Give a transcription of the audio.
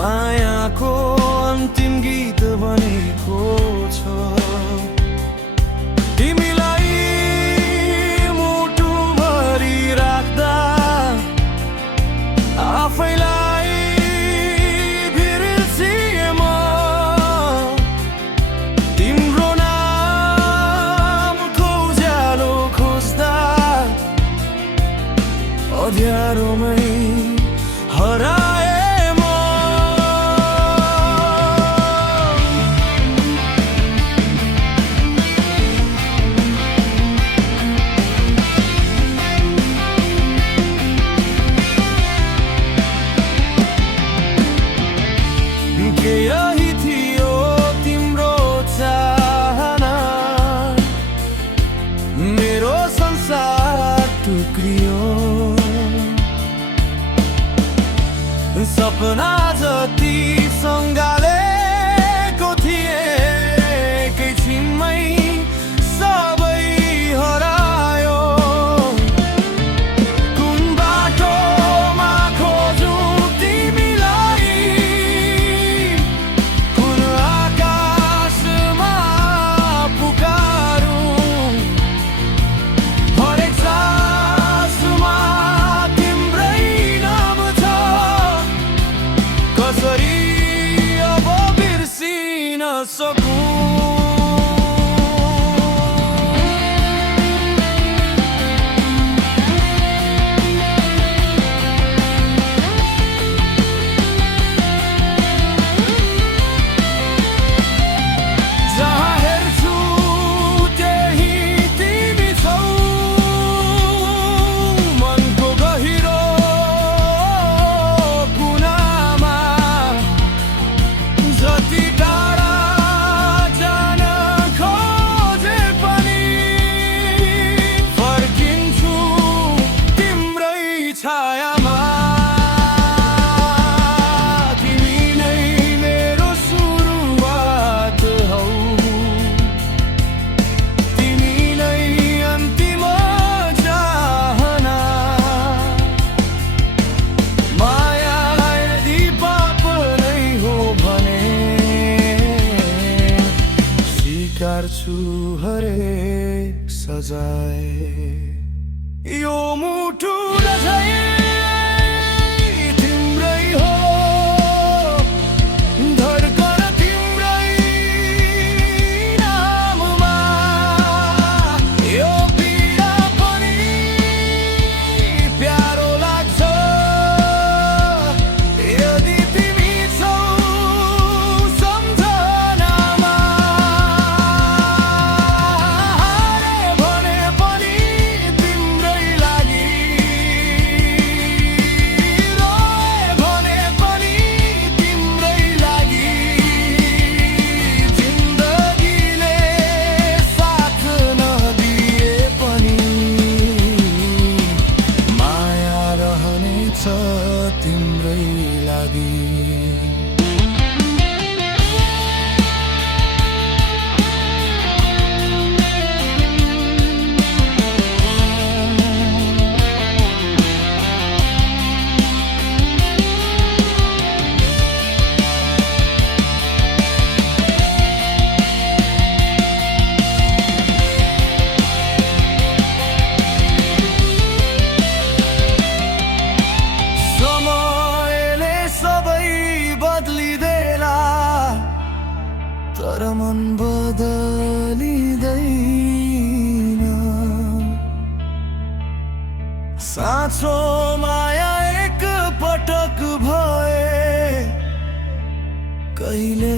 मायाको अन्तिम गीत बनेको छ। तिमीलाई मुटुभरि राख्दा आफैलाई बिर्सिए म। तिम्रो नामको उज्यालो खोज्दा अँध्यारोमै हराए म। के यही थियो तिम्रो चाहना, मेरो संसार टुक्रियो। सपना जति सँगालेको थिए एकैछिनमै सबै हरायो। कुन बाटोमा खोजौँ तिमीलाई, कुन आकाशमा पुकारुँ। हरेक सासमा तिम्रै नाम छ, कसरी अब बिर्सिन सकूँ। जहाँ हेर्छु त्यही तिमी छौ, मनको गहिरो कुनामा। जति टाढा जान खोजे पनि फर्किन्छु तिम्रै छायामा। तिमी नै मेरो सुरुवात हौ, तिमी नै अन्तिम चाहना। माया यदि पाप नै हो भने स्वीकार्छु हरेक सजाय। यो मुटु नझै तिम्रै हो, धड्कन तिम्रै नाममा। यो पीडा पनि प्यारो लाग्छ यदि तिमी छौ सम्झनामा। हारे भने पनि तिम्रै लागि, रोए भने पनि तिम्रै लागि। जिन्दगीले साथ नदिए पनि माया रहनेछ तिम्रै लागि। समयले सबै बदलिदेला, तर मन बदलिँदैन। साँचो माया एक पटक भए कहिले